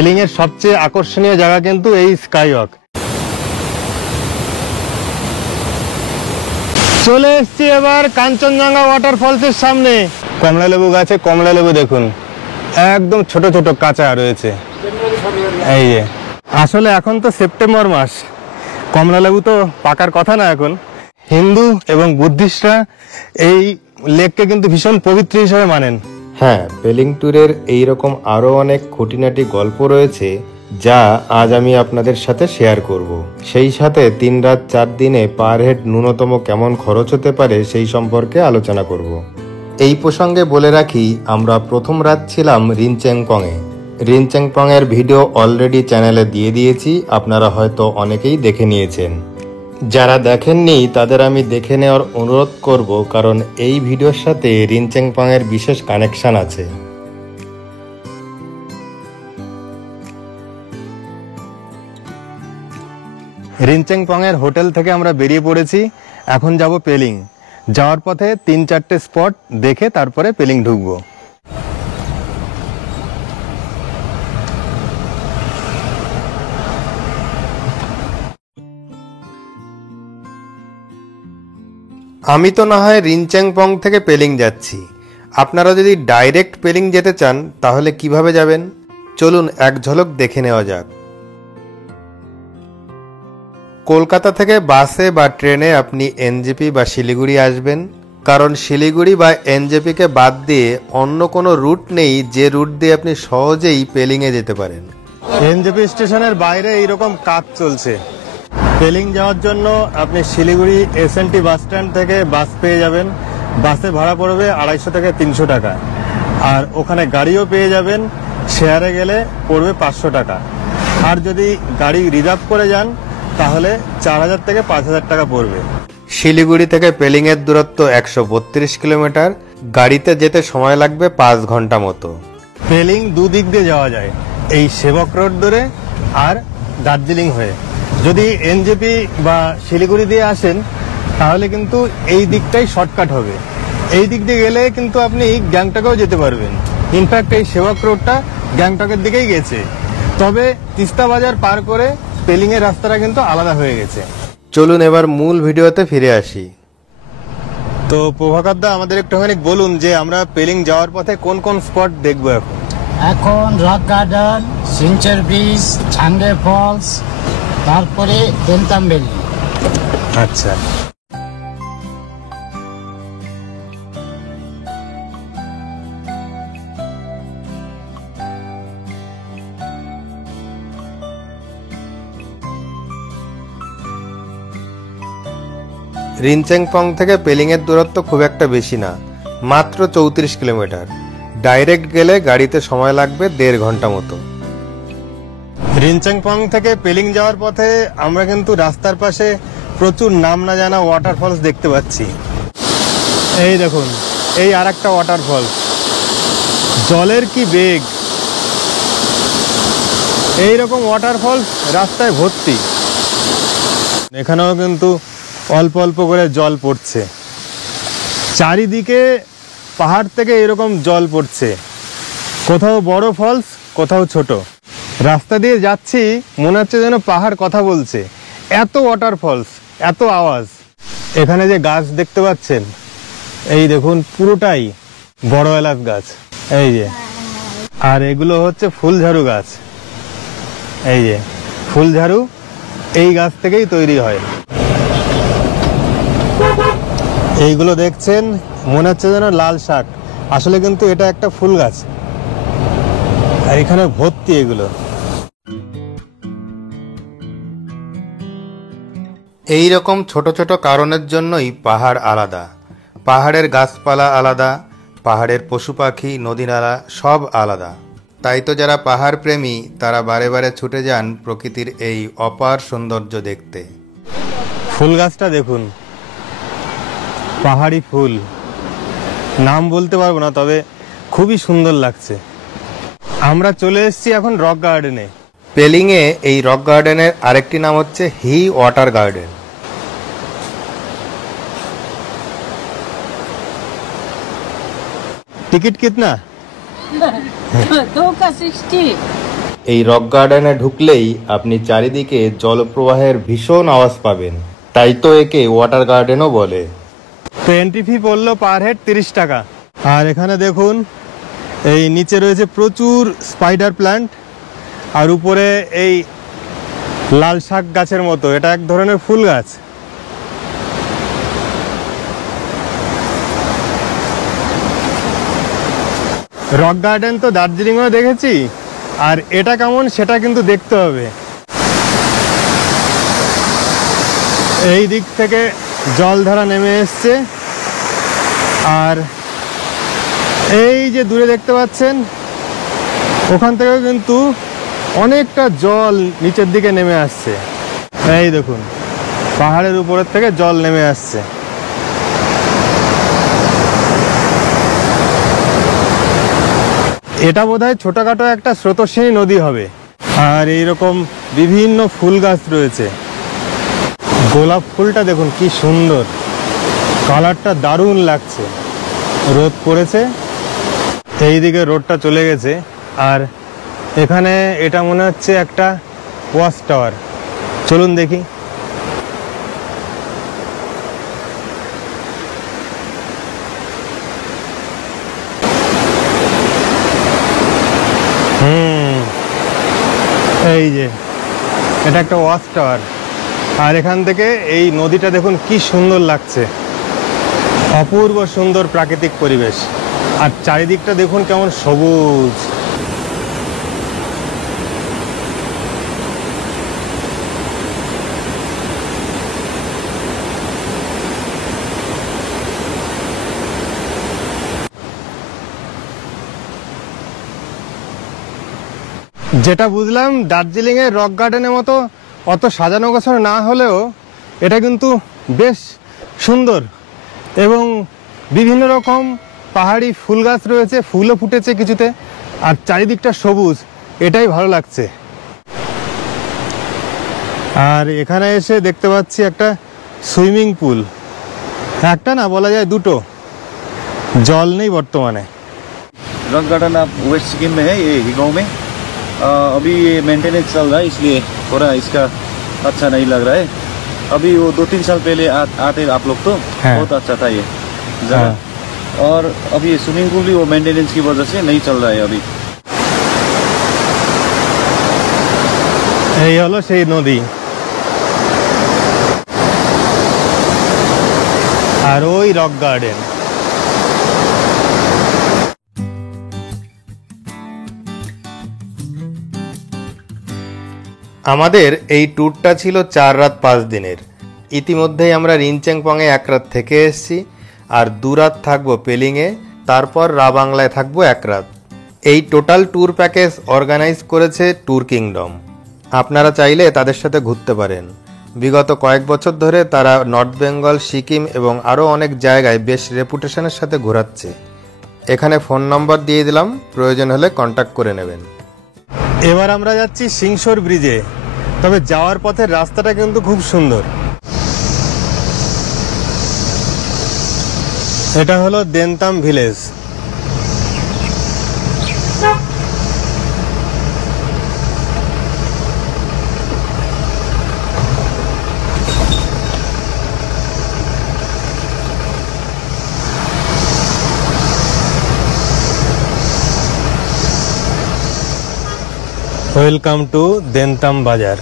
পেলিং এর সবচেয়ে আকর্ষণীয় জায়গা কিন্তু এই স্কাইওয়াক। চলে এসছি এবার কাঞ্চনজঙ্ঘা ওয়াটারফলসের সামনে। কমলা লেবু গাছে কমলা লেবু দেখুন, একদম ছোট ছোট কাঁচা রয়েছে। এই যে আসলে এখন তো সেপ্টেম্বর মাস, কমলা লেবু তো পাকার কথা না এখন। হিন্দু এবং বুদ্ধিস্টরা এই লেককে কিন্তু ভীষণ পবিত্র হিসেবে মানেন। হ্যাঁ, পেলিং ট্যুরের এইরকম আরও অনেক খুঁটিনাটি গল্প রয়েছে যা আজ আমি আপনাদের সাথে শেয়ার করব। সেই সাথে 3 রাত 4 দিনে পার হেড ন্যূনতম কেমন খরচ হতে পারে সেই সম্পর্কে আলোচনা করব। এই প্রসঙ্গে বলে রাখি, আমরা প্রথম রাত ছিলাম রিনচেংপংয়ে। রিনচেংপংয়ের ভিডিও অলরেডি চ্যানেলে দিয়ে দিয়েছি, আপনারা হয়তো অনেকেই দেখে নিয়েছেন। যারা দেখেননি তাদের আমি দেখে নেওয়ার অনুরোধ করব, কারণ এই ভিডিওর সাথে রিনচেংপংয়ের বিশেষ কানেকশন আছে। রিনচেংপংয়ের হোটেল থেকে আমরা বেরিয়ে পড়েছি, এখন যাব পেলিং। যাওয়ার পথে 3-4টে স্পট দেখে তারপরে পেলিং ঢুকবো। আমি তো না হয় রিনচেংপং থেকে পেলিং যাচ্ছি, আপনারা যদি ডাইরেক্ট পেলিং যেতে চান তাহলে কিভাবে যাবেন চলুন এক ঝলক দেখে নেওয়া যাক। কলকাতা থেকে বাসে বা ট্রেনে আপনি এনজেপি বা শিলিগুড়ি আসবেন, কারণ শিলিগুড়ি বা এনজেপিকে বাদ দিয়ে অন্য কোনো রুট নেই যে রুট দিয়ে আপনি সহজেই পেলিংয়ে যেতে পারেন। এনজেপি স্টেশনের বাইরে এইরকম কাজ চলছে। পেলিং যাওয়ার জন্য আপনি শিলিগুড়ি এসএনটি বাস স্ট্যান্ড থেকে বাস পেয়ে যাবেন। বাসে ভাড়া পড়বে 250 থেকে 300 টাকা, আর ওখানে গাড়িও পেয়ে যাবেন। শেয়ারে গেলে পড়বে 500 টাকা, আর যদি গাড়ি রিজার্ভ করে যান তাহলে 4000 থেকে 5000 টাকা পড়বে। শিলিগুড়ি থেকে পেলিংয়ের দূরত্ব 132 কিলোমিটার, গাড়িতে যেতে সময় লাগবে 5 ঘন্টা মতো। পেলিং দুদিক দিয়ে যাওয়া যায়, এই সেবক রোড ধরে আর দার্জিলিং হয়ে। যদি এনজেপি বা শিলিগুড়ি দিয়ে আসেন তাহলে কিন্তু এই দিকটাই শর্টকাট হবে। এই দিক দিয়ে গেলে কিন্তু আপনি গ্যাংটকেও যেতে পারবেন। ইনফ্যাক্ট এই সেবক রোডটা গ্যাংটকের দিকেই গেছে, তবে তিস্তা বাজার পার করে পেলিং এর রাস্তাটা কিন্তু আলাদা হয়ে গেছে। চলুন এবার মূল ভিডিওতে ফিরে আসি। তো প্রভাকর দা, আমাদের একটুখানি বলুন যে আমরা পেলিং যাওয়ার পথে কোন কোন স্পট দেখবো এখন। এখন রক গার্ডেন, সিংচের ব্রিজ, ছাঙ্গে ফলস, তারপরে তেন্তাম ভ্যালি। আচ্ছা, রিনচেংপং থেকে পেলিংয়ের দূরত্ব খুব একটা বেশি না, মাত্র 34 কিলোমিটার। ডাইরেক্ট গেলে গাড়িতে সময় লাগবে 1.5 ঘন্টা মতো। রিনচেংপং থেকে পেলিং যাওয়ার পথে আমরা কিন্তু রাস্তার পাশে প্রচুর নাম না জানা ওয়াটারফলস দেখতে পাচ্ছি। এই দেখুন, এই আর একটা ওয়াটারফলস, জলের কি বেগ! এইরকম ওয়াটারফলস রাস্তায় ভর্তি। এখানেও কিন্তু অল্প অল্প করে জল পড়ছে, চারিদিকে পাহাড় থেকে এরকম জল পড়ছে, কোথাও বড় ফলস, কোথাও ছোট। রাস্তা দিয়ে যাচ্ছি, মনে হচ্ছে যেন পাহাড় কথা বলছে, এত ওয়াটারফলস, এত আওয়াজ। এখানে যে গাছ দেখতে পাচ্ছেন, এই দেখুন পুরোটাই বড় এলাচ গাছ, এই যে। আর এগুলো হচ্ছে ফুলঝাড়ু গাছ, এই যে ফুলঝাড়ু এই গাছ থেকেই তৈরি হয়। এইগুলো দেখছেন, মনে হচ্ছে যেন লাল শাক, আসলে কিন্তু এটা একটা ফুল গাছ, আর এখানে ভর্তি এগুলো। এই রকম ছোট ছোট কারণের জন্যই পাহাড় আলাদা। পাহাড়ের গাছপালা আলাদা, পাহাড়ের পশু পাখি, নদী নালা সব আলাদা। তাই তো যারা পাহাড় প্রেমী তারা বারে বারে ছুটে যান প্রকৃতির এই অপার সৌন্দর্য দেখতে। ফুল গাছটা দেখুন, পাহাড়ি ফুল, নাম বলতে পারবো না, তবে খুবই সুন্দর লাগছে। আমরা চলে এসেছি এখন রক গার্ডেনে। পেলিংয়ে এই রক গার্ডেনের আরেকটি নাম হচ্ছে হি ওয়াটার গার্ডেন। টিকিট কিতনা? 2 का 60। এই রক গার্ডেনে ঢুকলেই আপনি চারিদিকে জলপ্রবাহের ভীষণ আওয়াজ পাবেন, তাই তো একে ওয়াটার গার্ডেনও বলে। তো এন্ট্রি ফি পড়লো পার হেড 30 টাকা। আর এখানে দেখুন এই নিচে রয়েছে প্রচুর স্পাইডার প্ল্যান্ট, আর উপরে এই লাল শাক গাছের মতো, এটা এক ধরনের ফুল গাছ। রক গার্ডেন তো দার্জিলিংও দেখেছি, আর এটা কেমন সেটা কিন্তু দেখতে হবে। এই দিক থেকে জলধারা নেমে এসছে, আর এই যে দূরে দেখতে পাচ্ছেন ওখান থেকেও কিন্তু অনেকটা জল নিচের দিকে নেমে আসছে। এই দেখুন পাহাড়ের উপরের থেকে জল নেমে আসছে। এটা বোধহয় ছোটখাটো একটা স্রোতস্বিনী নদী হবে। আর এইরকম বিভিন্ন ফুল গাছ রয়েছে। গোলাপ ফুলটা দেখুন কি সুন্দর, কালারটা দারুণ লাগছে। রোদ পড়েছে, এইদিকে রোডটা চলে গেছে। আর এখানে এটা মনে হচ্ছে একটা ওয়াচ টাওয়ার, চলুন দেখি। এই যে এটা একটা ওয়াচ টাওয়ার, আর এখান থেকে এই নদীটা দেখুন কি সুন্দর লাগছে, অপূর্ব সুন্দর প্রাকৃতিক পরিবেশ। আর চারিদিকটা দেখুন কেমন সবুজ। যেটা বুঝলাম, দার্জিলিং এর রক গার্ডেনের মতো অত সাজানো গোছানো না হলেও এটা কিন্তু বেশ সুন্দর, এবং বিভিন্ন রকম পাহাড়ি ফুল গাছ রয়েছে, ফুলও ফুটেছে কিছুতে, আর চারিদিকটা সবুজ, এটাই ভালো লাগছে। আর এখানে এসে দেখতে পাচ্ছি একটা সুইমিং পুল, একটা না বলা যায় দুটো, জল নেই বর্তমানে। रॉक गार्डन आप वेस्ट सिक्किम में है, ये गांव में अभी ये मेंटेनेंस चल रहा है, इसलिए थोड़ा इसका अच्छा नहीं लग रहा है। अभी वो 2-3 साल पहले आते आप लोग तो हाँ। बहुत अच्छा था ये जगह। हाँ। और अभी ये स्विमिंग पूल भी वो मेंटेनेंस की वजह से नहीं चल रहा है अभी। এই হলো সেই নদী, আর ওই রক গার্ডেন। আমাদের এই ট্যুরটা ছিল 4 রাত 5 দিনের। ইতিমধ্যেই আমরা রিনচেংপংয়ে 1 রাত থেকে এসেছি, আর 2 রাত থাকবো পেলিংয়ে, তারপর রাবাংলায় থাকবো 1 রাত। এই টোটাল ট্যুর প্যাকেজ অর্গানাইজ করেছে ট্যুর কিংডম। আপনারা চাইলে তাদের সাথে ঘুরতে পারেন। বিগত কয়েক বছর ধরে তারা নর্থ বেঙ্গল, সিকিম এবং আরও অনেক জায়গায় বেশ রেপুটেশনের সাথে ঘোরাচ্ছে। এখানে ফোন নম্বর দিয়ে দিলাম, প্রয়োজন হলে কন্ট্যাক্ট করে নেবেন। এবার আমরা যাচ্ছি সিংসর ব্রিজে, তবে যাওয়ার পথের রাস্তাটা কিন্তু খুব সুন্দর। এটা হলো দেনতাম ভিলেজ। ওয়েলকাম টু দেনতাম বাজার।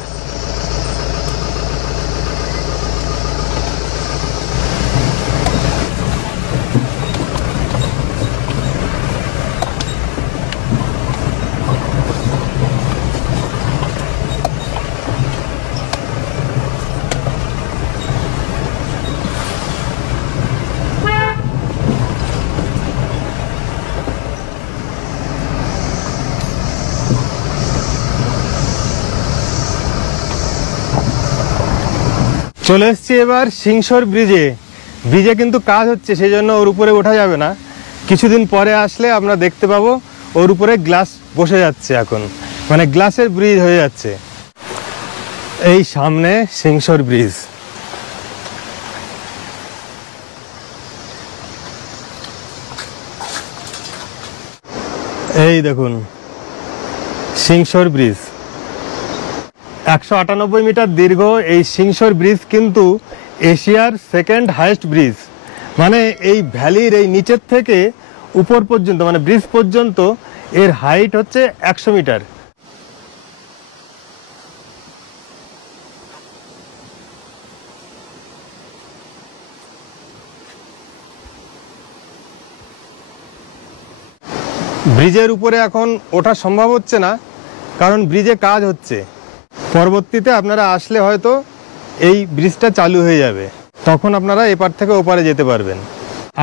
চলে এসছি এবার সিংসর ব্রিজে। ব্রিজে কিন্তু কাজ হচ্ছে, সেই জন্য ওর উপরে ওঠা যাবে না। কিছুদিন পরে আসলে আমরা দেখতে পাবো ওর উপরে গ্লাস বসে যাচ্ছে, এখন মানে গ্লাসের ব্রিজ হয়ে যাচ্ছে। এই সামনে সিংসর ব্রিজ। এই দেখুন সিংসর ব্রিজ 198 মিটার দীর্ঘ এই সিংসর ব্রিজ কিন্তু এশিয়ার সেকেন্ড হাইয়েস্ট ব্রিজ। মানে এই ভ্যালির এই নিচের থেকে উপর পর্যন্ত মানে ব্রিজ পর্যন্ত এর হাইট হচ্ছে 100 মিটার। ব্রিজের উপরে এখন ওঠা সম্ভব হচ্ছে না, কারণ ব্রিজে কাজ হচ্ছে। পরবর্তীতে আপনারা আসলে হয়তো এই ব্রিজটা চালু হয়ে যাবে, তখন আপনারা এপার থেকে ওপারে যেতে পারবেন।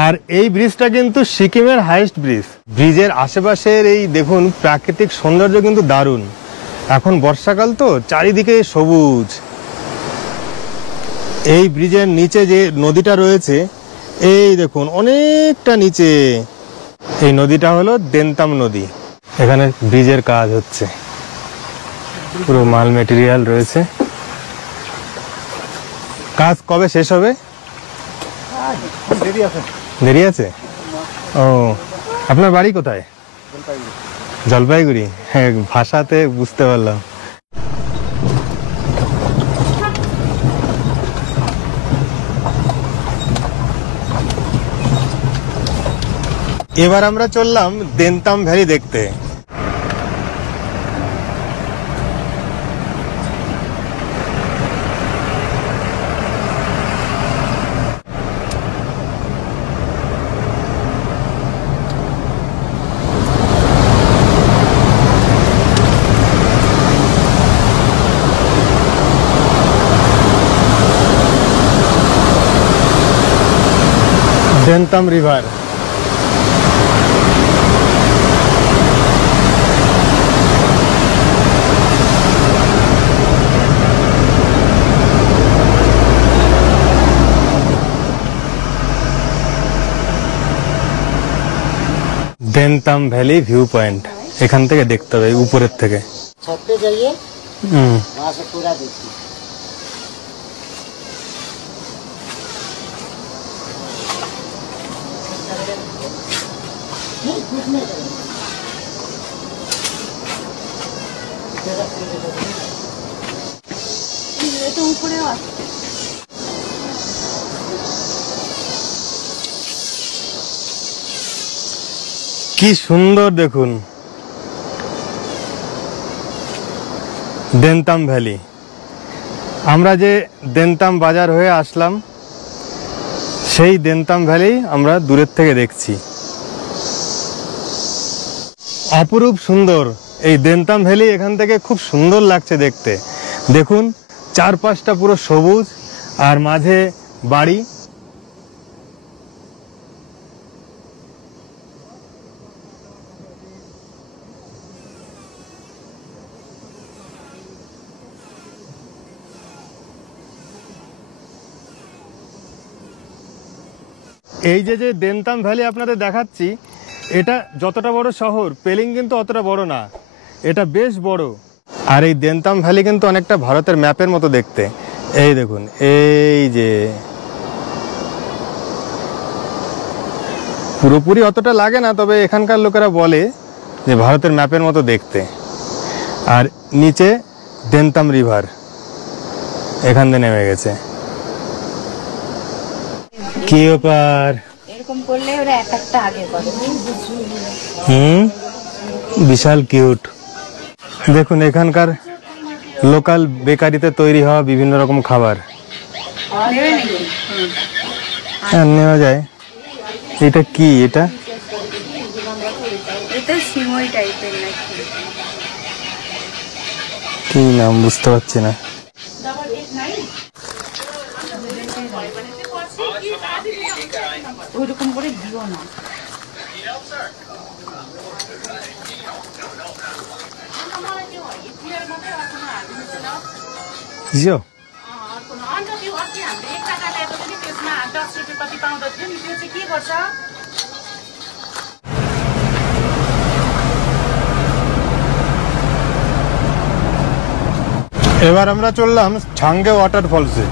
আর এই ব্রিজটা কিন্তু সিকিমের হাইয়েস্ট ব্রিজ। ব্রিজের আশেপাশের এই দেখুন প্রাকৃতিক সৌন্দর্য কিন্তু দারুণ। এখন বর্ষাকাল তো, চারিদিকে সবুজ। এই ব্রিজের নিচে যে নদীটা রয়েছে, এই দেখুন অনেকটা নিচে, এই নদীটা হলো দেনতাম নদী। এখানে ব্রিজের কাজ হচ্ছে, পুরো মাল মেটেরিয়াল রয়েছে। কাজ কবে শেষ হবে? দেরি আছে। ও, আপনার বাড়ি কোথায়? জলপাইগুড়ি। হ্যাঁ, ভাষাতে বুঝতে পারলাম। এবার আমরা চললাম দেনতাম ভ্যালি দেখতে। দেনতাম রিভার। দেনতাম ভ্যালি ভিউ পয়েন্ট, এখান থেকে দেখতে হবে উপরের থেকে। छत पे जाइए, वहाँ से पूरा देखिए। কি সুন্দর দেখুন দেনতাম ভ্যালি। আমরা যে দেনতাম বাজার হয়ে আসলাম, সেই দেনতাম ভ্যালি আমরা দূরের থেকে দেখছি। অপরূপ সুন্দর এই দেনতাম ভ্যালি, এখান থেকে খুব সুন্দর লাগছে দেখতে। দেখুন চারপাশটা পুরো সবুজ আর মাঝে বাড়ি। এই যে যে দেনতাম ভ্যালি আপনাদের দেখাচ্ছি, এটা যতটা বড় শহর, পেলিং কিন্তু অতটা বড় না, এটা বেশ বড়। আর এই দেনতাম ভ্যালি কিন্তু অনেকটা ভারতের ম্যাপের মতো দেখতে। এই দেখুন, এই যে পুরোপুরি অতটা লাগে না, তবে এখানকার লোকেরা বলে যে ভারতের ম্যাপের মতো দেখতে। আর নিচে দেনতাম রিভার এখান দিয়ে নেমে গেছে। কি ব্যাপার? এরকম করলে ওরা এক একটা আগে করে। বিশাল কিউট। দেখুন এখানকার লোকাল বেকারিতে তৈরি হওয়া বিভিন্ন রকম খাবার। হ্যাঁ, নেওয়া যায়। এটা কি? এটা এটা সিমই টাইপের নাকি, কি নাম বুঝতে পারছি না। ওইরকম করে দিও না। জিও এবার আমরা চললাম ছাঙ্গে ওয়াটারফলসে।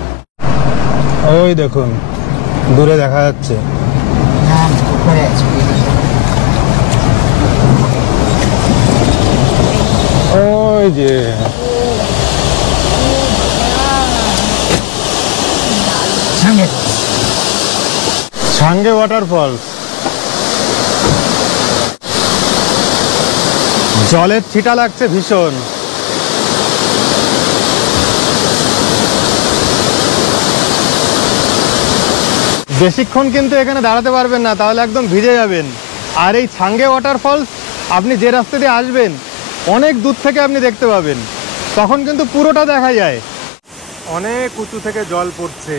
ওই দেখুন দূরে দেখা যাচ্ছে। হ্যাঁ, উপরে আছে। ও যে সাঙ্গে সাঙ্গে ওয়াটারফল, জলের ছিটা লাগছে ভীষণ। বেশিক্ষণ কিন্তু এখানে দাঁড়াতে পারবেন না, তাহলে একদম ভিজে যাবেন। আর এই ছাঙ্গে ওয়াটারফলস আপনি যে রাস্তা দিয়ে আসবেন অনেক দূর থেকে আপনি দেখতে পাবেন, তখন কিন্তু পুরোটা দেখা যায়। অনেক উঁচু থেকে জল পড়ছে।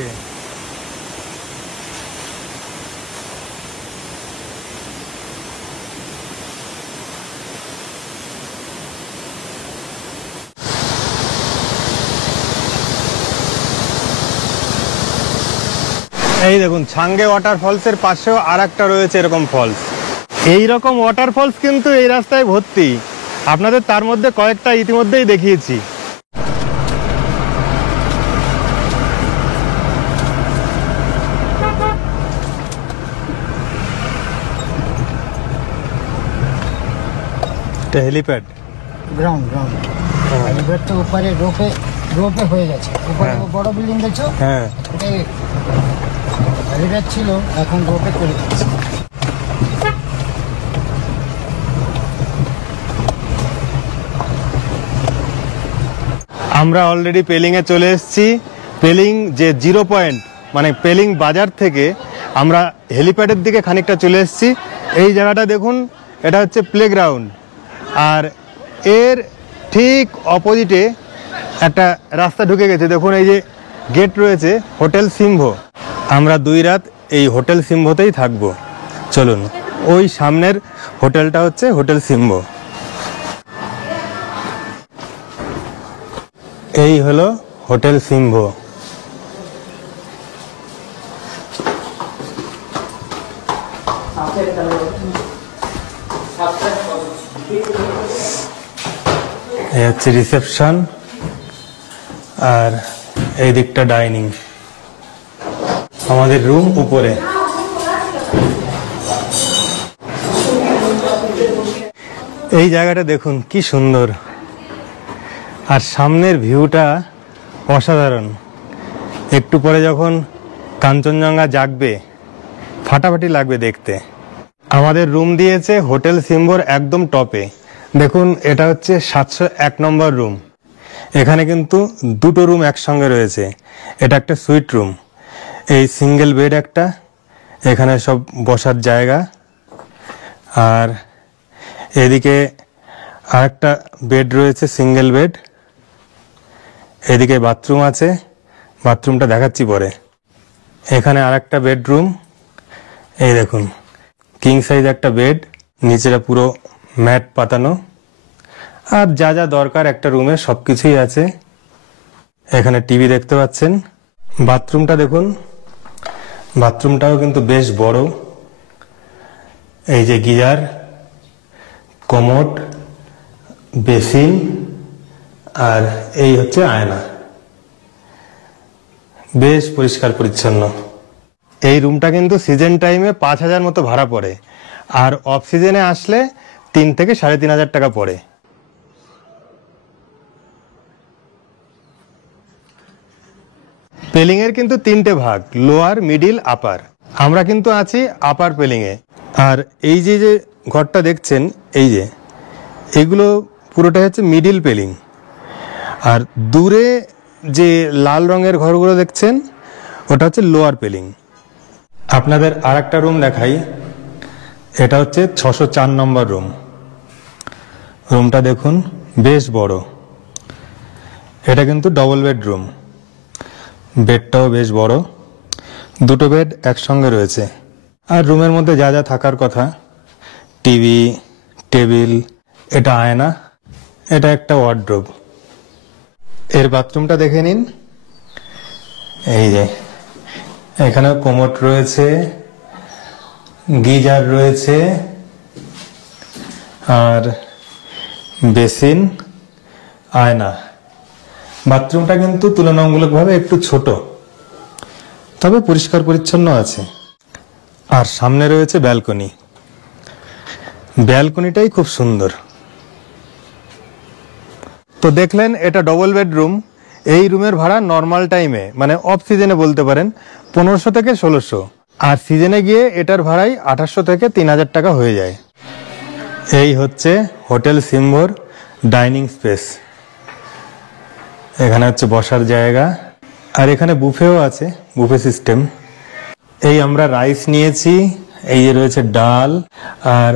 এই দেখুন ছাঙ্গে ওয়াটারফলসের পাশেও আর একটা রয়েছে এরকম ফলস। এই রকম ওয়াটারফলস কিন্তু এই রাস্তায় ভর্তি, আপনাদের তার মধ্যে কয়েকটা ইতিমধ্যেই দেখিয়েছি। হেলিপ্যাড, গ্রাউন্ড এবার তো উপরে রোপে হয়ে গেছে। উপরে হ্যাঁ। বড় বিল্ডিং দেখছো, হ্যাঁ ওটাই হেলিপ্যাড ছিল, এখন রোপে করে দিচ্ছে। আমরা অলরেডি পেলিংয়ে চলে এসেছি। পেলিং যে 0 পয়েন্ট মানে পেলিং বাজার থেকে আমরা হেলিপ্যাডের দিকে খানিকটা চলে এসেছি। এই জায়গাটা দেখুন, এটা হচ্ছে প্লেগ্রাউন্ড, আর এর ঠিক অপোজিটে একটা রাস্তা ঢুকে গেছে। দেখুন এই যে গেট রয়েছে, হোটেল সিম্ভ। আমরা 2 রাত এই হোটেল সিম্ভতেই থাকবো। চলুন, ওই সামনের হোটেলটা হচ্ছে হোটেল সিম্ভ। এই হলো হোটেল সিম্ভ। এই হচ্ছে রিসেপশন, আর এই দিকটা ডাইনিং। আমাদের রুম উপরে। এই জায়গাটা দেখুন কি সুন্দর, আর সামনের ভিউটা অসাধারণ। একটু পরে যখন কাঞ্চনজঙ্ঘা জাগবে ফাটাফাটি লাগবে দেখতে। আমাদের রুম দিয়েছে হোটেল সিম্ভর একদম টপে। দেখুন এটা হচ্ছে 701 নম্বর রুম। এখানে কিন্তু 2টো রুম একসঙ্গে রয়েছে। এটা একটা সুইট রুম, এই সিঙ্গেল বেড একটা, এখানে সব বসার জায়গা। আর এদিকে আরেকটা বেড রয়েছে, সিঙ্গেল বেড। এদিকে বাথরুম আছে, বাথরুমটা দেখাচ্ছি পরে। এখানে আরেকটা বেডরুম, এই দেখুন কিং সাইজ একটা বেড, নিচেটা পুরো ম্যাট পাতানো, আর যা যা দরকার একটা রুমে সব কিছুই আছে। এখানে টিভি দেখতে পাচ্ছেন। বাথরুমটা দেখুন, বাথরুমটাও কিন্তু বেশ বড়। এই যে গিজার, কমোড, বেসিন, আর এই হচ্ছে আয়না। বেশ পরিষ্কার পরিচ্ছন্ন। এই রুমটা কিন্তু সিজন টাইমে 5,000 মতো ভাড়া পড়ে, আর অফ সিজনে আসলে 3 থেকে 3,500 টাকা পড়ে। পেলিং এর কিন্তু 3টে ভাগ, লোয়ার, মিডিল, আপার। আমরা কিন্তু আছি আপার পেলিং এ। আর এই যে যে ঘরটা দেখছেন, এই যে এগুলো পুরোটাই হচ্ছে মিডিল পেলিং। আর দূরে যে লাল রঙের ঘরগুলো দেখছেন ওটা হচ্ছে লোয়ার পেলিং। আপনাদের আর একটা রুম দেখাই, এটা হচ্ছে 604 নম্বর রুম। রুমটা দেখুন বেশ বড়। এটা কিন্তু ডবল বেডরুম, বেডটাও বেশ বড়, 2টো বেড একসঙ্গে রয়েছে। আর রুমের মধ্যে যা যা থাকার কথা, টিভি, টেবিল, এটা আয়না, এটা একটা ওয়ার্ডরোব। এর বাথরুমটা দেখে নিন, এই যে এখানে কোমোড রয়েছে, গিজার রয়েছে, আর বেসিন, আয়না। বাথরুমটা কিন্তু তুলনামূলকভাবে একটু ছোট, তবে পরিষ্কার পরিচ্ছন্ন আছে। আর সামনে রয়েছে ব্যালকনি। ব্যালকনিটাই খুব সুন্দর। তো দেখলেন এটা ডবল বেডরুম। এই রুমের ভাড়া নর্মাল টাইমে মানে অফ সিজনে বলতে পারেন 1500 থেকে 1600, আর সিজনে গিয়ে এটার ভাড়াই 2800 থেকে 3000 টাকা হয়ে যায়। এই হচ্ছে হোটেল সিম্ভোর ডাইনিং স্পেস। এখানে হচ্ছে বসার জায়গা, আর এখানে বুফেও আছে, বুফে সিস্টেম। এই আমরা রাইস নিয়েছি, এই যে রয়েছে ডাল আর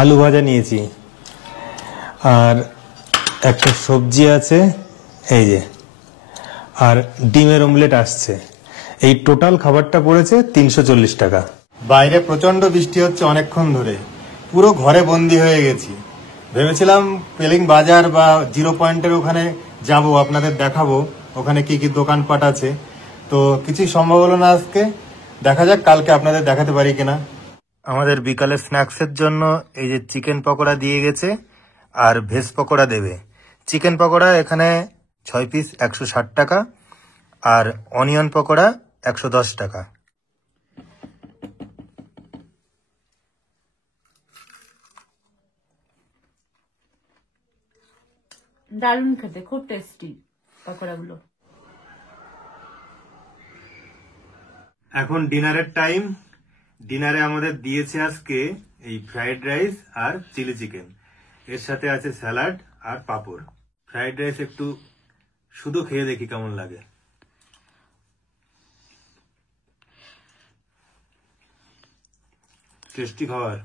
আলু ভাজা নিয়েছি, আর একটা সবজি আছে এই যে, আর ডিমের অমলেট আসছে। এই টোটাল খাবারটা পড়েছে 340 টাকা। বাইরে প্রচন্ড বৃষ্টি হচ্ছে অনেকক্ষণ ধরে, পুরো ঘরে বন্দি হয়ে গেছি। ভেবেছিলাম পেলিং বাজার বা জিরো পয়েন্টের ওখানে যাব, আপনাদের দেখাবো ওখানে কি কি দোকানপাট আছে। তো কিছুই সম্ভব হলো না আজকে, দেখা যাক কালকে আপনাদের দেখাতে পারি কিনা। আমাদের বিকালের স্ন্যাক্সের জন্য এই যে চিকেন পকোড়া দিয়ে গেছে, আর ভেজ পকোড়া দেবে। চিকেন পকোড়া এখানে 6 পিস 160 টাকা, আর অনিয়ন পকোড়া 110 টাকা। দারুণ খেতে, খুব টেস্টি পকোড়াগুলো। এখন ডিনারের টাইম। ডিনারে আমাদের দিয়েছে আজকে এই ফ্রাইড রাইস আর চিলি চিকেন, এর সাথে আছে স্যালাড আর পাঁপড়। ফ্রাইড রাইস একটু শুধু খেয়ে দেখি কেমন লাগে। টেস্টি খাবার।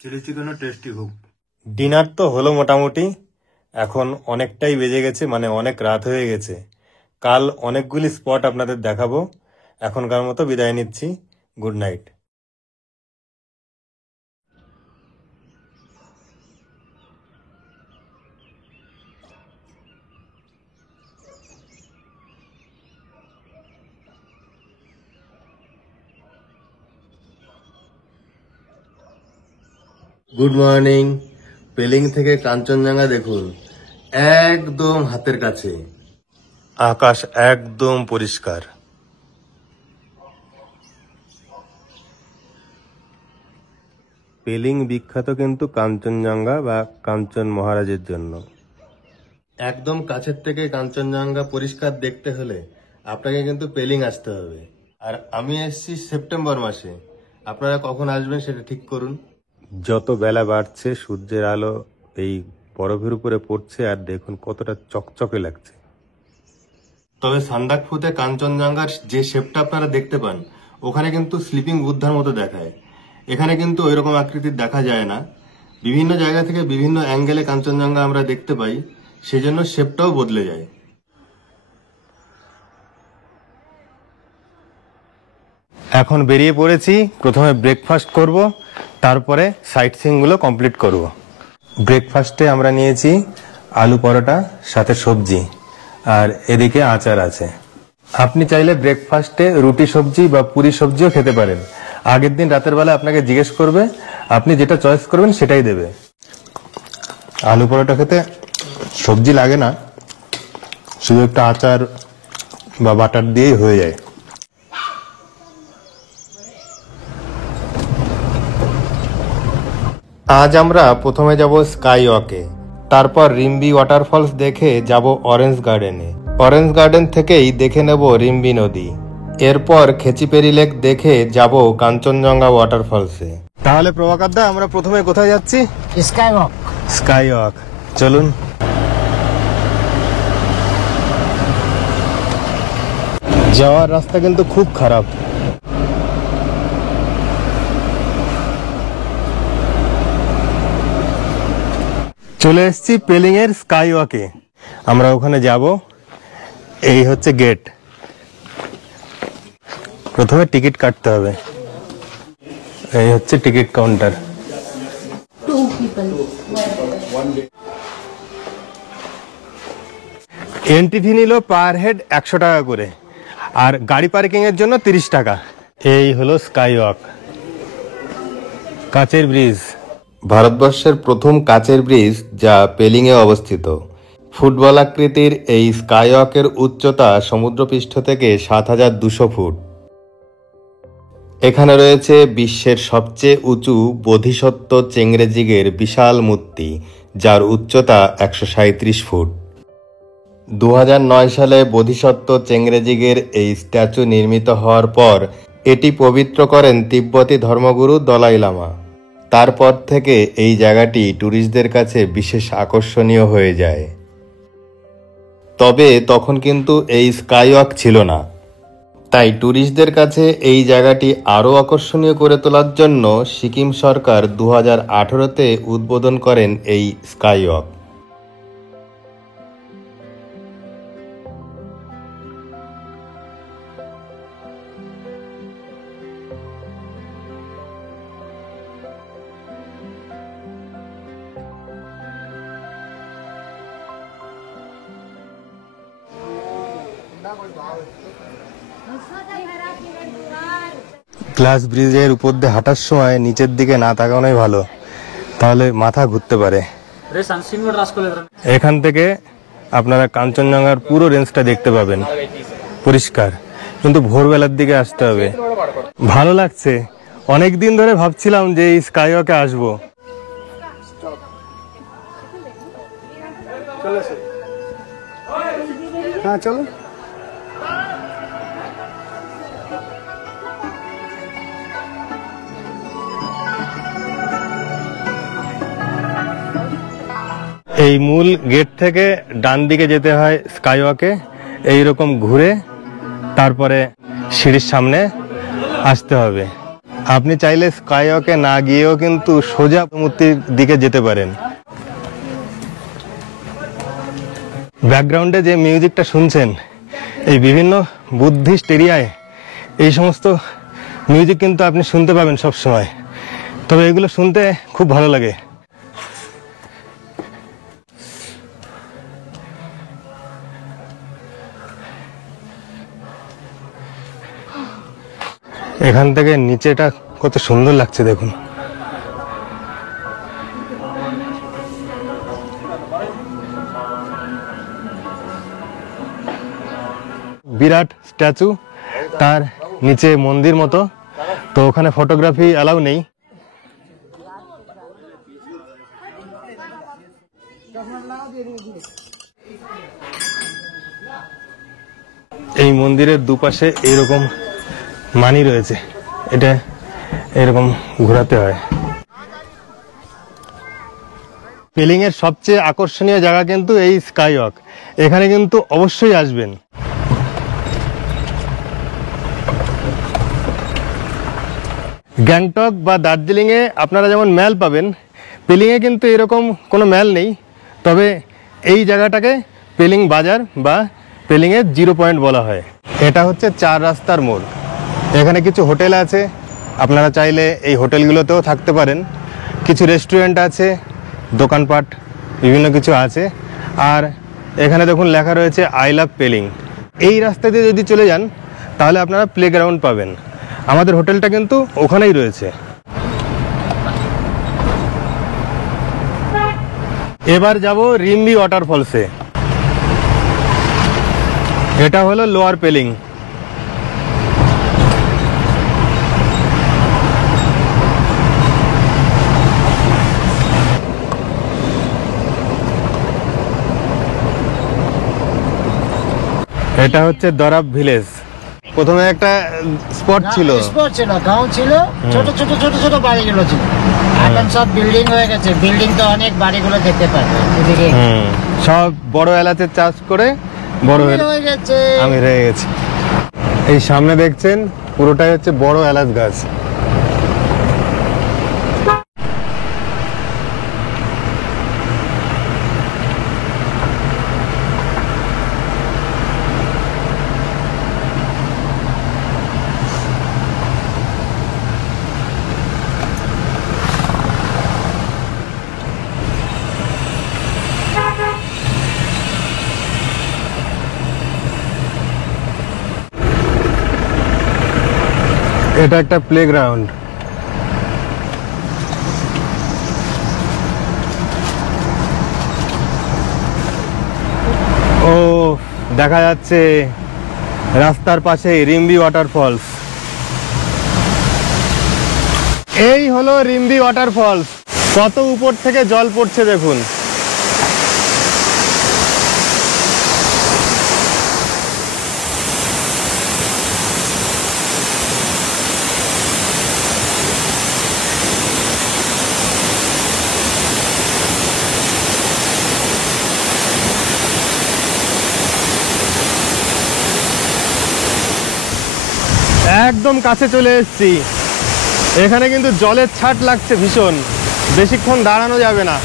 চিলি চিকেনও টেস্টি খুব। ডিনার তো হলো মোটামুটি, এখন অনেকটাই বেজে গেছে, মানে অনেক রাত হয়ে গেছে। কাল অনেকগুলি স্পট আপনাদের দেখাবো। এখনকার মতো বিদায় নিচ্ছি, good night. Good morning. Pelling থেকে কাঞ্চনজঙ্ঘা দেখুন, একদম হাতের কাছে। আকাশ একদম পরিষ্কার। পেলিং বিখ্যাত কিন্তু কাঞ্চনজঙ্ঘা বা কাঞ্চন মহারাজের জন্য। একদম কাছের থেকে কাঞ্চনজঙ্ঘা পরিষ্কার দেখতে হলে আপনাকে কিন্তু পেলিং আসতে হবে। আর আমি এসেছি সেপ্টেম্বর মাসে, আপনারা কখন আসবেন সেটা ঠিক করুন। যত বেলা বাড়ছে সূর্যের আলো এই বরফের উপরে পড়ছে, আর দেখুন কতটা চকচকে লাগছে। তবে সান্দাকফুতে কাঞ্চনজঙ্ঘার যে শেপটা আপনারা দেখতে পান, ওখানে কিন্তু স্লিপিং বুদ্ধার মতো দেখায়। এখানে কিন্তু ওইরকম আকৃতির দেখা যায় না। বিভিন্ন জায়গা থেকে বিভিন্ন অ্যাঙ্গেলে কাঞ্চনজঙ্ঘা আমরা দেখতে পাই, সেই জন্য শেপটাও বদলে যায়। এখন বেরিয়ে পড়েছি। প্রথমে ব্রেকফাস্ট করব, তারপরে সাইট সিইং গুলো কমপ্লিট করব। ব্রেকফাস্টে আমরা নিয়েছি আলু পরোটা সাথে সবজি, আর এদিকে আচার আছে। আপনি চাইলে ব্রেকফাস্টে রুটি সবজি বা পুরি সবজিও খেতে পারেন। আগের দিন রাতের বেলা আপনাকে জিজ্ঞেস করবে, আপনি যেটা চয়েস করবেন সেটাই দেবে। আলু পরোটা খেতে সবজি লাগে না, শুধু একটা আচার বা বাটার দিয়েই হয়ে যায়। আজ আমরা প্রথমে যাব স্কাই ওয়াকে, তারপর রিম্বি ওয়াটারফলস দেখে যাব অরেঞ্জ গার্ডেনে। অরেঞ্জ গার্ডেন থেকেই দেখে নেব রিম্বি নদী। এরপর খেচিপেরি লেক দেখে যাব কাঞ্চনজঙ্ঘা ওয়াটারফলসে। তাহলে প্রভাকর দা, আমরা প্রথমে কোথায় যাচ্ছি? Sky walk. স্কাই ওয়াক, চলুন। যাওয়ার রাস্তা কিন্তু খুব খারাপ। চলে এসেছি পেলিং এর স্কাই ওয়াকে। আমরা ওখানে যাব। এই হচ্ছে গেট। প্রথমে টিকিট কাটতে হবে। এই হচ্ছে টিকিট কাউন্টার। এন্ট্রি ফি নিল পার হেড 100 টাকা করে, আর গাড়ি পার্কিং এর জন্য 30 টাকা। এই হলো স্কাই ওয়াক। কাচের ব্রিজ। ভারতবর্ষের প্রথম কাচের ব্রিজ, যা পেলিংয়ে অবস্থিত। ফুটবল আকৃতির এই স্কাইওয়াকের উচ্চতা সমুদ্রপৃষ্ঠ থেকে ৭,২০০ ফুট। এখানে রয়েছে বিশ্বের সবচেয়ে উঁচু বোধিসত্ত্ব চেংড়েজিগের বিশাল মূর্তি, যার উচ্চতা ১৩৭ ফুট। ২০০৯ সালে বোধিসত্ত্ব চেংড়েজিগের এই স্ট্যাচু নির্মিত হওয়ার পর এটি পবিত্র করেন তিব্বতী ধর্মগুরু দলাই লামা। তারপর থেকে এই জায়গাটি ট্যুরিস্টদের কাছে বিশেষ আকর্ষণীয় হয়ে যায়। তবে তখন কিন্তু এই স্কাইওয়াক ছিল না, তাই ট্যুরিস্টদের কাছে এই জায়গাটি আরও আকর্ষণীয় করে তোলার জন্য সিকিম সরকার ২০১৮-তে উদ্বোধন করেন এই স্কাইওয়াক। গ্লাস ব্রিজের উপর দিয়ে হাঁটার সময় নিচের দিকে না তাকানোই ভালো, তাহলে মাথা ঘুরতে পারে। এখান থেকে আপনারা কাঞ্চনজঙ্ঘার পুরো রেঞ্জটা দেখতে পাবেন পরিষ্কার, কিন্তু ভোরবেলার দিকে আসতে হবে। ভালো লাগছে, অনেক দিন ধরে ভাবছিলাম যে এই স্কাইওয়াকে আসবো। হ্যাঁ চলো। এই মূল গেট থেকে ডান দিকে যেতে হয় স্কাইওয়াকে, এইরকম ঘুরে তারপরে সিঁড়ির সামনে আসতে হবে। আপনি চাইলে স্কাইওয়াকে না গিয়েও কিন্তু সোজা মূর্তির দিকে যেতে পারেন। ব্যাকগ্রাউন্ডে যে মিউজিকটা শুনছেন, এই বিভিন্ন বুদ্ধিস্ট এরিয়ায় এই সমস্ত মিউজিক কিন্তু আপনি শুনতে পাবেন সব সময়, তবে এগুলো শুনতে খুব ভালো লাগে। এখান থেকে নিচেটা কত সুন্দর লাগছে দেখুন। বিরাট স্ট্যাচু, তার নিচে মন্দির মতো, তো ওখানে ফটোগ্রাফি অ্যালাউ নেই। এই মন্দিরের দুপাশে এইরকম মানি রয়েছে, এটা এরকম ঘোরাতে হয়। পেলিং এর সবচেয়ে আকর্ষণীয় জায়গা কিন্তু এই স্কাইওয়াক, এখানে কিন্তু অবশ্যই আসবেন। গ্যাংটক বা দার্জিলিং এ আপনারা যেমন ম্যাল পাবেন, পেলিং এ কিন্তু এরকম কোনো ম্যাল নেই, তবে এই জায়গাটাকে পেলিং বাজার বা পেলিং এর 0 পয়েন্ট বলা হয়। এটা হচ্ছে 4 রাস্তার মোড়। এখানে কিছু হোটেল আছে, আপনারা চাইলে এই হোটেলগুলোতেও থাকতে পারেন। কিছু রেস্টুরেন্ট আছে, দোকানপাট বিভিন্ন কিছু আছে। আর এখানে দেখুন লেখা রয়েছে আই লাভ পেলিং। এই রাস্তা দিয়ে যদি চলে যান তাহলে আপনারা প্লেগ্রাউন্ড পাবেন। আমাদের হোটেলটা কিন্তু ওখানেই রয়েছে। এবার যাব রিম্বি ওয়াটারফলসে। এটা হলো লোয়ার পেলিং। এটা হচ্ছে দরাব ভিলেজ। প্রথমে একটা স্পট ছিল, গাঁও ছিল, ছোট ছোট ছোট ছোট বাড়িগুলো ছিল। এখন সব বিল্ডিং হয়ে গেছে, বিল্ডিং তো অনেক বাড়িগুলো দেখতে পাবে। সব বড় এলাচের চাষ করে বড় হয়ে গেছে, আমি রয়ে গেছি। এই সামনে দেখছেন পুরোটাই হচ্ছে বড় এলাচ গাছ। এটা একটা প্লেগ্রাউন্ড। দেখা যাচ্ছে রাস্তার পাশে রিম্বি ওয়াটারফলস। এই হলো রিম্বি ওয়াটারফলস। কত উপর থেকে জল পড়ছে দেখুন। একদম কাছে চলে এসেছি। এখানে কিন্তু জলের ছাট লাগছে ভীষণ, বেশিক্ষণ দাঁড়ানো যাবে না।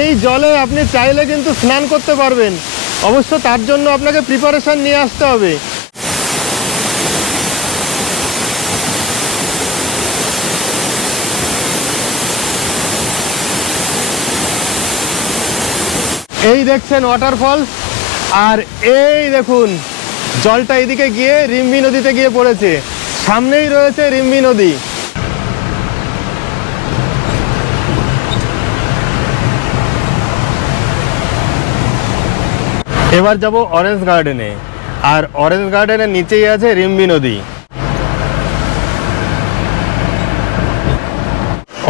এই জলে আপনি চাইলে কিন্তু স্নান করতে পারবেন, অবশ্য তার জন্য আপনাকে প্রিপারেশন নিয়ে আসতে হবে। এই দেখছেন ওয়াটারফলস, আর এই দেখুন জলটা এদিকে গিয়ে রিম্বি নদীতে গিয়ে পড়েছে। সামনেই রয়েছে রিম্বি নদী। এবার যাব অরেঞ্জ গার্ডেনে, আর অরেঞ্জ গার্ডেনের নিচেই আছে রিম্বি নদী।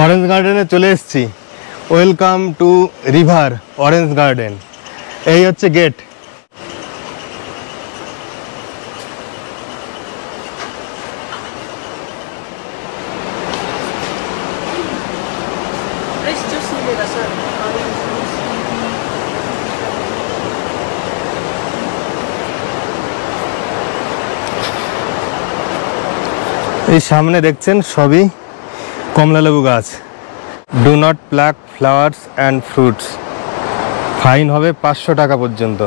অরেঞ্জ গার্ডেনে চলে এসেছি। Welcome to River Orange Garden. এই হচ্ছে গেট। এই সামনে দেখছেন সবই কমলালেবু গাছ। Do not pluck flowers and fruits, fine হবে 500 টাকা পর্যন্ত।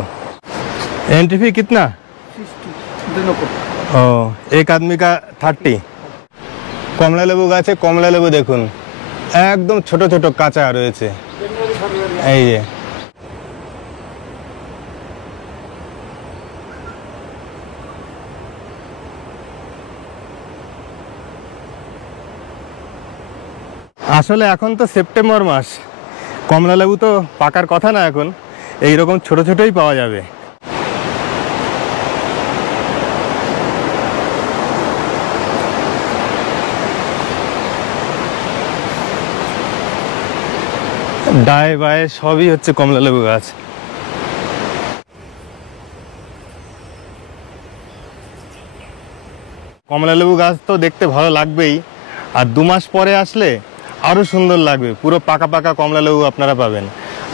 एंट्री फी कितना? 50 ও এক আদমি কা 30। কমলালেবু গাছে কমলালেবু দেখুন একদম ছোট ছোট কাঁচা রয়েছে। এই যে আসলে এখন তো সেপ্টেম্বর মাস, কমলালেবু তো পাকার কথা না, এখন এইরকম ছোট ছোটই পাওয়া যাবে। ডায়ে বায়ে সবই হচ্ছে কমলালেবু গাছ। কমলালেবু গাছ তো দেখতে ভালো লাগবেই, আর 2 মাস পরে আসলে আরো সুন্দর লাগবে, পুরো পাকা পাকা কমলালেবু আপনারা পাবেন।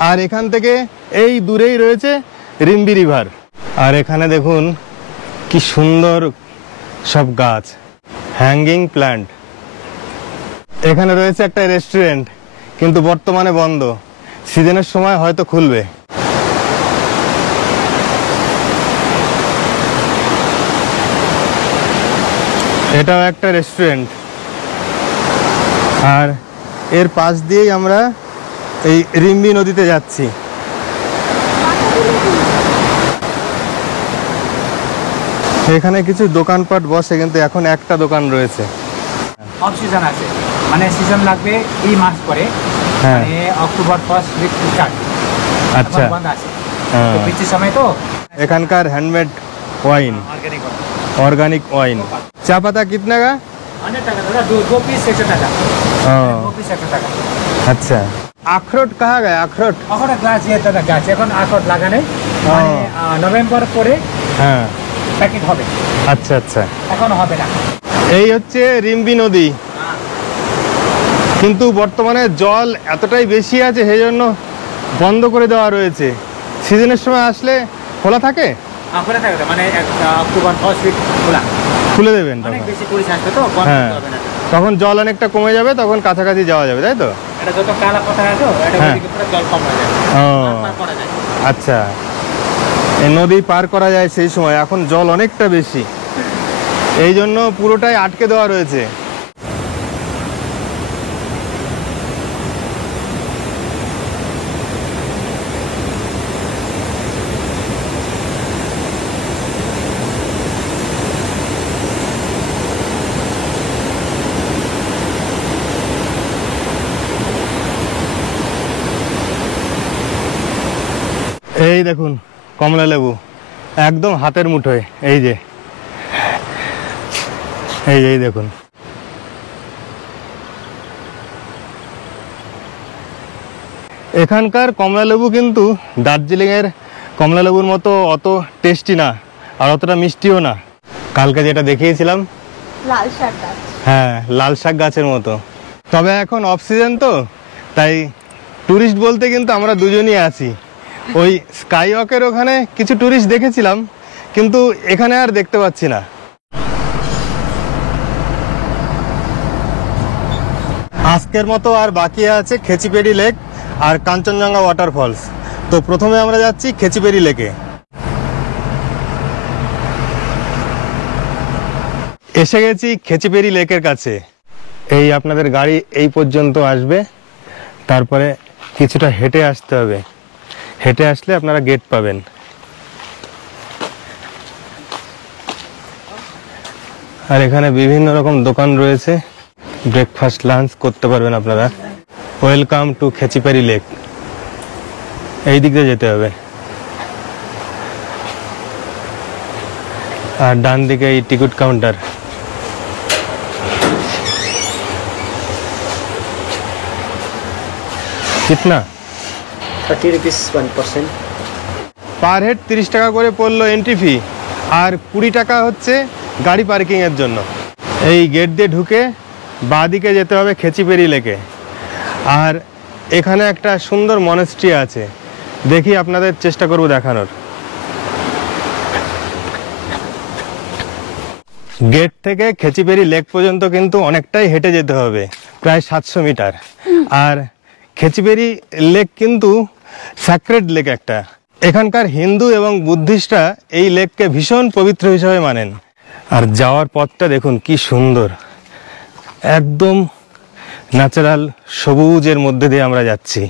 আর এখান থেকে এই দূরেই রয়েছে রিম্বি রিভার। আর এখানে দেখুন কি সুন্দর সব গাছ, হ্যাঙ্গিং প্ল্যান্ট। এখানে রয়েছে একটা রেস্টুরেন্ট, কিন্তু বর্তমানে বন্ধ, সিজনের সময় হয়তো খুলবে। এটাও একটা রেস্টুরেন্ট। আর এর পাশ দিয়েই আমরা এই রিম্বি নদীতে যাচ্ছি। এখানে কিছু দোকানপাট বসে, কিন্তু এখন একটা দোকান রয়েছে। অফ সিজন আছে, মানে সিজন লাগবে এই মাস পরে, হ্যাঁ মানে অক্টোবর 1st উইক স্টার্ট। আচ্ছা বন্ধ আছে, হ্যাঁ। তো বৃষ্টির সময় তো এখানকার handmade wine, organic organic wine. चा पता कितने का? 100 টাকা দাদা, দো পিস 100 টাকা, हाँ, দো পিস 100 টাকা। अच्छा। अखरोट कहाँ गए? अखरोट? এখন গ্লাস দিয়ে দাদা গাছ এখন আখর লাগানে, মানে নভেম্বর পরে হ্যাঁ, প্যাকেট হবে, আচ্ছা আচ্ছা। এখন হবে না। এই হচ্ছে রিম্বি নদী, কিন্তু বর্তমানে জল এতটাই বেশি আছে সেই জন্য বন্ধ করে দেওয়া রয়েছে। সিজনের সময় আসলে খোলা থাকে, খোলা থাকবে, মানে অক্টোবর 1st উইক খোলা, খুলে দেবেন অনেক তখন। বেশি পরিষ্কার আসবে তো বন্ধ হ্যাঁ, করতে হবে না। তখন জল অনেকটা কমে যাবে, তখন কাছাকাছি যাওয়া যাবে, তাই তো? এটা যত কালা পাতা আছে এটা হ্যাঁ। ওদিকে পুরো জল কম হয়ে যায়, ও পার করা যায়। আচ্ছা, এই নদী পার করা যায় সেই সময়, এখন জল অনেকটা বেশি, এই জন্য পুরোটাই আটকে দেওয়া রয়েছে। এই দেখুন কমলা লেবু একদম হাতের মুঠোয়, এই যে এই দেখুন। এখানকার কমলা লেবু কিন্তু দার্জিলিংয়ের কমলা লেবুর মতো অত টেস্টি না, আর অতটা মিষ্টিও না। কালকে যেটা দেখিয়েছিলাম লাল শাক গাছ। হ্যাঁ, লাল শাক গাছের মতো। তবে এখন অফ সিজন তো, তাই ট্যুরিস্ট বলতে কিন্তু আমরা দুজনই আছি। ওই স্কাই ওয়াকের ওখানে কিছু ট্যুরিস্ট দেখেছিলাম, কিন্তু এখানে আর দেখতে পাচ্ছি না। আজকের মতো আর বাকি আছে খেচিপেড়ি লেক আর কাঞ্চনজঙ্ঘা ওয়াটারফলস। তো প্রথমে আমরা যাচ্ছি খেচিপেড়ি লেকে। এসে গেছি খেচিপেড়ি লেকের কাছে। এই আপনাদের গাড়ি এই পর্যন্ত আসবে, তারপরে কিছুটা হেঁটে আসতে হবে। হেঁটে আসলে আপনারা গেট পাবেন। আর এখানে বিভিন্ন রকম দোকান রয়েছে, ব্রেকফাস্ট লাঞ্চ করতে পারবেন আপনারা। Welcome to Khecheopalri lake. এই দিক দিয়ে যেতে হবে, আর ডান দিকে এই টিকিট কাউন্টার। কিতনা? 30 rupees 1%. পার হেড 30 টাকা করে পড়লো এন্ট্রি ফি, আর 20 টাকা হচ্ছে গাড়ি পার্কিংয়ের জন্য। এই গেট দিয়ে ঢুকে বাঁ দিকে যেতে হবে খেচিপেড়ি লেকে। আর এখানে একটা সুন্দর মনেস্ট্রি আছে, দেখি আপনাদের চেষ্টা করব দেখানোর। গেট থেকে খেচিপেড়ি লেক পর্যন্ত কিন্তু অনেকটাই হেঁটে যেতে হবে, প্রায় 700 মিটার। আর খেচিপেড়ি লেক কিন্তু স্যাক্রেড লেক একটা। এখানকার হিন্দু এবং বুদ্ধিস্টরা এই লেককে ভীষণ পবিত্র হিসাবে মানেন। আর যাওয়ার পথটা দেখুন কি সুন্দর, একদম ন্যাচারাল সবুজের মধ্যে দিয়ে আমরা যাচ্ছি।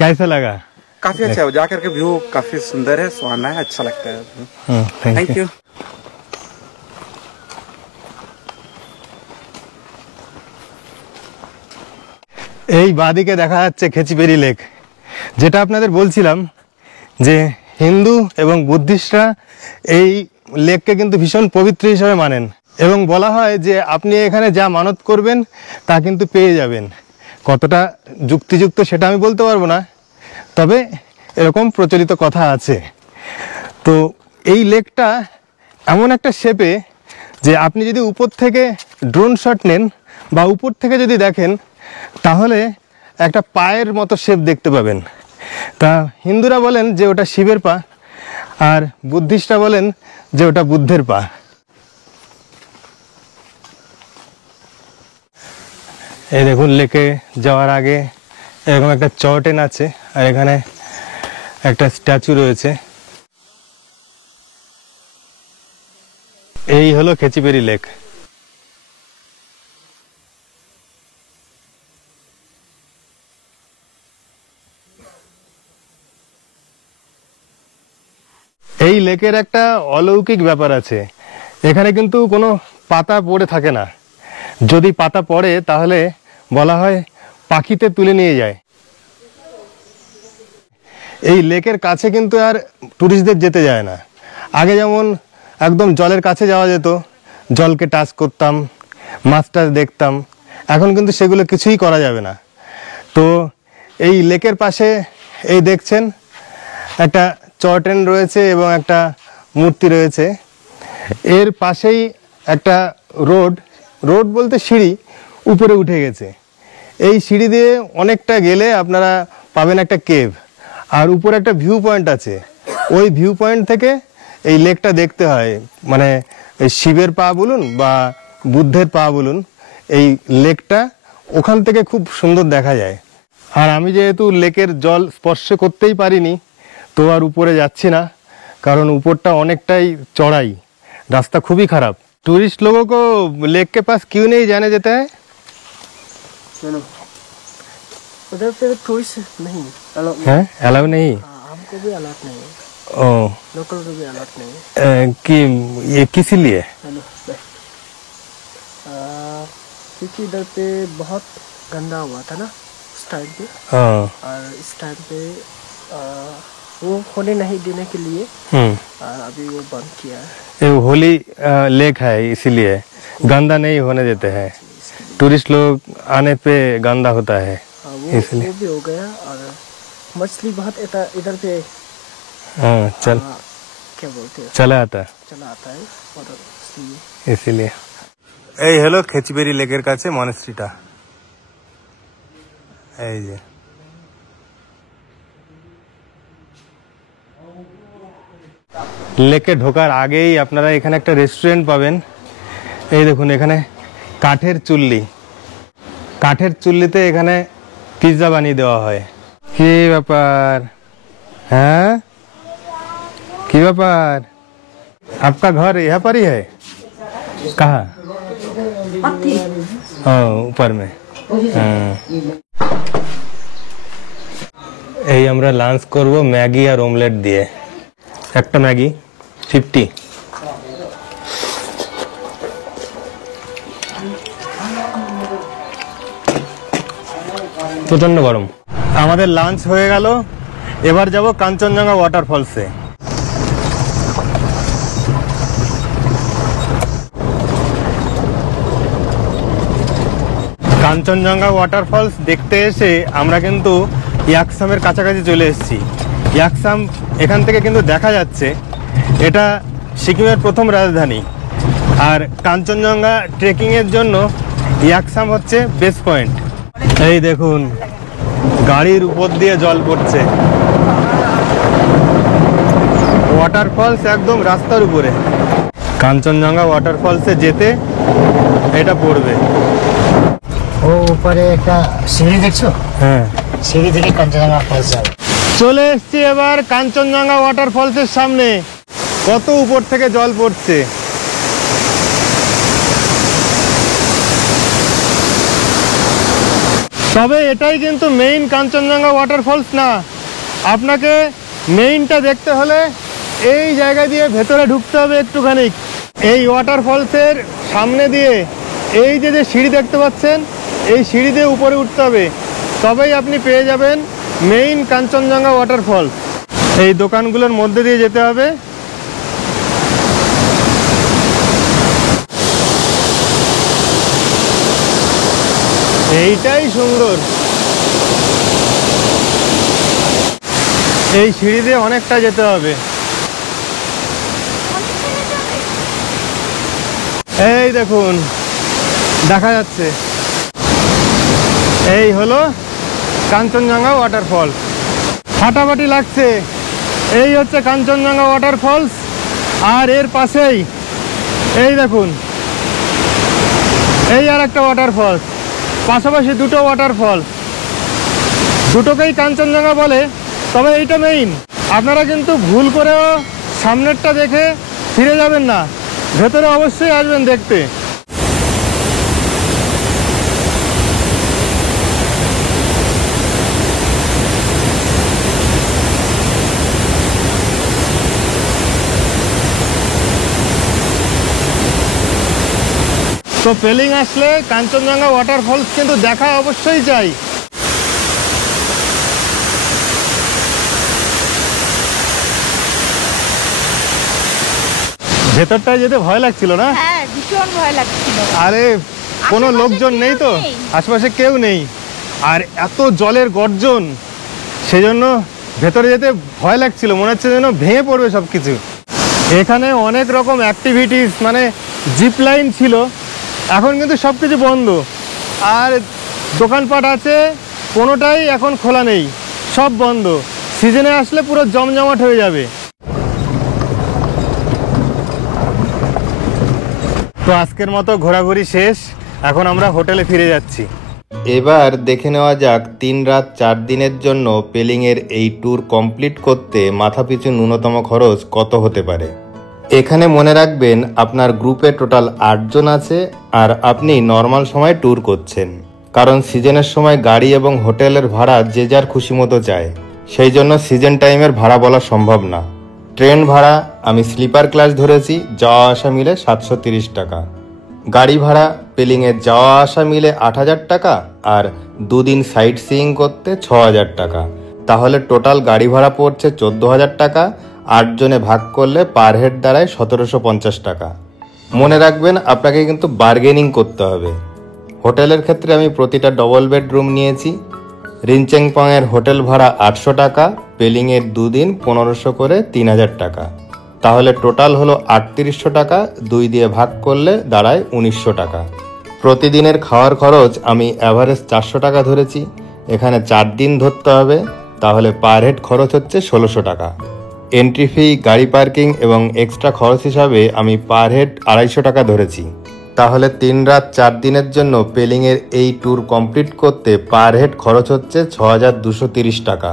कैसा लगा? काफी अच्छा है, जाकर के व्यू काफी सुंदर है, सुहाना है, अच्छा लगता है। Thank you. এই বাদিকে দেখা যাচ্ছে খেচিপেড়ি লেক। যেটা আপনাদের বলছিলাম যে হিন্দু এবং বুদ্ধিস্টরা এই লেককে কিন্তু ভীষণ পবিত্র হিসাবে মানেন, এবং বলা হয় যে আপনি এখানে যা মানত করবেন তা কিন্তু পেয়ে যাবেন। কতটা যুক্তিযুক্ত সেটা আমি বলতে পারবো না, তবে এরকম প্রচলিত কথা আছে। তো এই লেকটা এমন একটা শেপে যে আপনি যদি উপর থেকে ড্রোন শট নেন বা উপর থেকে যদি দেখেন, তাহলে একটা পায়ের মতো শেপ দেখতে পাবেন। তা হিন্দুরা বলেন যে ওটা শিবের পা, আর বুদ্ধিস্টরা বলেন যে ওটা বুদ্ধের পা। এই দেখুন লেকে যাওয়ার আগে এরকম একটা চটেন আছে, আর এখানে একটা স্ট্যাচু রয়েছে। এই হলো খেচিপেড়ি লেক। এই লেকের একটা অলৌকিক ব্যাপার আছে, এখানে কিন্তু কোনো পাতা পড়ে থাকে না। যদি পাতা পড়ে তাহলে বলা হয় পাখিতে তুলে নিয়ে যায়। এই লেকের কাছে কিন্তু আর টুরিস্টদের যেতে যায় না। আগে যেমন একদম জলের কাছে যাওয়া যেত, জলকে টাচ করতাম, মাছ টাছ দেখতাম, এখন কিন্তু সেগুলো কিছুই করা যাবে না। তো এই লেকের পাশে এই দেখছেন একটা চটেন রয়েছে এবং একটা মূর্তি রয়েছে। এর পাশেই একটা রোড বলতে সিঁড়ি উপরে উঠে গেছে। এই সিঁড়ি দিয়ে অনেকটা গেলে আপনারা পাবেন একটা কেভ, আর উপরে একটা ভিউ পয়েন্ট আছে। ওই ভিউ পয়েন্ট থেকে এই লেকটা দেখতে হয়, মানে শিবের পা বলুন বা বুদ্ধের পা বলুন, এই লেকটা ওখান থেকে খুব সুন্দর দেখা যায়। আর আমি যেহেতু লেকের জল স্পর্শ করতেই পারিনি, তো আর উপরে যাচ্ছি না, কারণ উপরটা অনেকটাই চড়াই, रास्ता खूब ही खराब। टूरिस्ट लोगों को लेक के पास क्यों नहीं जाने देता है? उधर पे टूरिस्ट नहीं है अलाउ नहीं? हमको भी अलर्ट नहीं है, ओ लोकल को भी अलर्ट नहीं है। कि ये किस लिए? क्योंकि इधर पे बहुत गंदा हुआ था ना उस टाइम पे, हाँ। और इस टाइम पे वो होने नहीं देने के लिए अभी वो बंद किया है। ये होली लेक है, इसीलिए गंदा नहीं होने देते हैं। टूरिस्ट लोग आने पे गंदा होता है, इसलिए। वो भी हो गया, और मछली बहुत इधर पे हाँ, क्या बोलते हैं, चला आता है, और इसीलिए। এই হলো খেচিবেরি লেকের কাছে মনেস্ট্রিটা, এই যে। লেকে ঢোকার আগেই আপনারা এখানে একটা রেস্টুরেন্ট পাবেন। এই দেখুন, এখানে কাঠের চুল্লি, কাঠের চুল্লিতে এখানে পিৎজা বানিয়ে দেওয়া হয়। কি ব্যাপার? হ্যাঁ, কি ব্যাপার? आपका घर यहाँ पर ही है? कहाँ? हाँ, ऊपर में। এই আমরা লাঞ্চ করব ম্যাগি আর অমলেট দিয়ে। একটা ম্যাগি 50। প্রচন্ড গরম। আমাদের লাঞ্চ হয়ে গেল, এবার যাব কাঞ্চনজঙ্ঘা ওয়াটারফলসে। কাঞ্চনজঙ্ঘা ওয়াটারফলস দেখতে এসে আমরা কিন্তু ইয়াকসামের কাছাকাছি চলে এসেছি। ইয়াকসাম এখান থেকে কিন্তু দেখা যাচ্ছে, এটা সিকিমের প্রথম রাজধানী। আর কাঞ্চনজঙ্ঘা ট্রেকিংয়ের জন্য ইয়াকসাম হচ্ছে বেস্ট পয়েন্ট। এই দেখুন, গাড়ির উপর দিয়ে জল পড়ছে। ওয়াটারফলস একদম রাস্তার উপরে। কাঞ্চনজঙ্ঘা ওয়াটারফলসে যেতে এটা পড়বে। ও উপরে একটা সিঁড়ি দেখছো? হ্যাঁ, সিঁড়ি থেকে কাঞ্চনজঙ্ঘা ফলস যাবে। চলে এসছি এবার কাঞ্চনজঙ্ঘা ওয়াটারফলসের সামনে। কত উপর থেকে জল পড়ছে। তবে এটাই কিন্তু মেইন কাঞ্চনজঙ্ঘা ওয়াটারফলস না। আপনাকে মেইনটা দেখতে হলে এই জায়গা দিয়ে ভেতরে ঢুকতে হবে একটুখানি। এই ওয়াটারফলসের সামনে দিয়ে এই যে সিঁড়ি দেখতে পাচ্ছেন, এই সিঁড়ি দিয়ে উপরে উঠতে হবে, তবেই আপনি পেয়ে যাবেন মেইন কাঞ্চনজঙ্ঘা ওয়াটারফলস। এই দোকানগুলোর মধ্যে দিয়ে যেতে হবে। এইটাই সুন্দর। এই সিঁড়ি দিয়ে অনেকটা যেতে হবে। এই দেখুন, দেখা যাচ্ছে, এই হলো কাঞ্চনজঙ্ঘা ওয়াটারফল। ফাটাফাটি লাগছে। এই হচ্ছে কাঞ্চনজঙ্ঘা ওয়াটারফলস, আর এর পাশেই এই দেখুন, এই আর একটা ওয়াটারফলস। পাশাপাশি দুটো ওয়াটারফল, দুটোকেই কাঞ্চনজঙ্ঘা বলে, তবে এইটা মেইন। আপনারা কিন্তু ভুল করেও সামনেরটা দেখে ফিরে যাবেন না, ভেতরে অবশ্যই আসবেন দেখতে। তো পেলিং আসলে কাঞ্চনজঙ্ঘা ওয়াটারফলস কিন্তু দেখা অবশ্যই চাই। ভেতরটায় যেতে ভয় লাগছিল না? হ্যাঁ, ভীষণ ভয় লাগছিল। আরে কোনো লোকজন নেই তো, নেই। আশেপাশে কেউ নেই, আর এত জলের গর্জন, সেজন্য ভেতরে যেতে ভয় লাগছিল, মনে হচ্ছে যেন ভেঙে পড়বে সবকিছু। এখানে অনেক রকম অ্যাক্টিভিটিস, মানে জিপ লাইন ছিল, এখন কিন্তু সব কিছু বন্ধ। আর দোকানপাট আছে, কোনোটাই এখন খোলা নেই, সব বন্ধ। সিজনে আসলে পুরো জমজমাট হয়ে যাবে। তো আজকের মতো ঘোরাঘুরি শেষ, এখন আমরা হোটেলে ফিরে যাচ্ছি। এবার দেখে নেওয়া যাক 3 রাত 4 দিনের জন্য পেলিংয়ের এই ট্যুর কমপ্লিট করতে মাথাপিছু ন্যূনতম খরচ কত হতে পারে। এখানে মনে রাখবেন আপনার গ্রুপে টোটাল 8 জন আছে, আর আপনি নর্মাল সময় ট্যুর করছেন, কারণ সিজনের সময় গাড়ি এবং হোটেলের ভাড়া যে যার খুশি মতো চায়, সেই জন্য সিজন টাইমের ভাড়া বলা সম্ভব না। ট্রেন ভাড়া আমি স্লিপার ক্লাস ধরেছি, যাওয়া আসা মিলে 730 টাকা। গাড়ি ভাড়া পেলিংয়ে যাওয়া আসা মিলে 8,000 টাকা আর 2 দিন সাইট সিইং করতে 6,000 টাকা। তাহলে টোটাল গাড়ি ভাড়া পড়ছে 14,000 টাকা। 8 জনে ভাগ করলে পার হেড দাঁড়ায় 1,750 টাকা। মনে রাখবেন আপনাকে কিন্তু বার্গেনিং করতে হবে। হোটেলের ক্ষেত্রে আমি প্রতিটা ডবল বেডরুম নিয়েছি। রিনচেংপংয়ের হোটেল ভাড়া 800 টাকা, পেলিংয়ের 2 দিন 1500 করে 3,000 টাকা। তাহলে টোটাল হলো 3800 টাকা। 2 দিয়ে ভাগ করলে দাঁড়ায় 1900 টাকা। প্রতিদিনের খাওয়ার খরচ আমি অ্যাভারেজ 400 টাকা ধরেছি। এখানে 4 দিন ধরতে হবে, তাহলে পার হেড খরচ হচ্ছে 1600 টাকা। এন্ট্রি ফি, গাড়ি পার্কিং এবং এক্সট্রা খরচ হিসাবে আমি পার হেড 250 টাকা ধরেছি। তাহলে 3 রাত 4 দিনের জন্য পেলিংয়ের এই ট্যুর কমপ্লিট করতে পার হেড খরচ হচ্ছে 6,230 টাকা।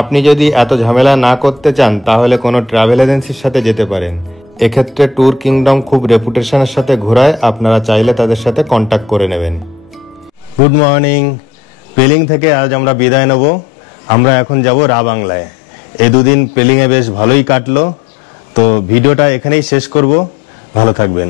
আপনি যদি এত ঝামেলা না করতে চান তাহলে কোনো ট্রাভেল এজেন্সির সাথে যেতে পারেন। এক্ষেত্রে ট্যুর কিংডম খুব রেপুটেশনের সাথে ঘোরায়, আপনারা চাইলে তাদের সাথে কন্ট্যাক্ট করে নেবেন। Good morning. পেলিং থেকে আজ আমরা বিদায় নেব। আমরা এখন যাব রা বাংলায়। এই 2 দিন পেলিংয়ে বেশ ভালোই কাটলো। তো ভিডিওটা এখানেই শেষ করব। ভালো থাকবেন।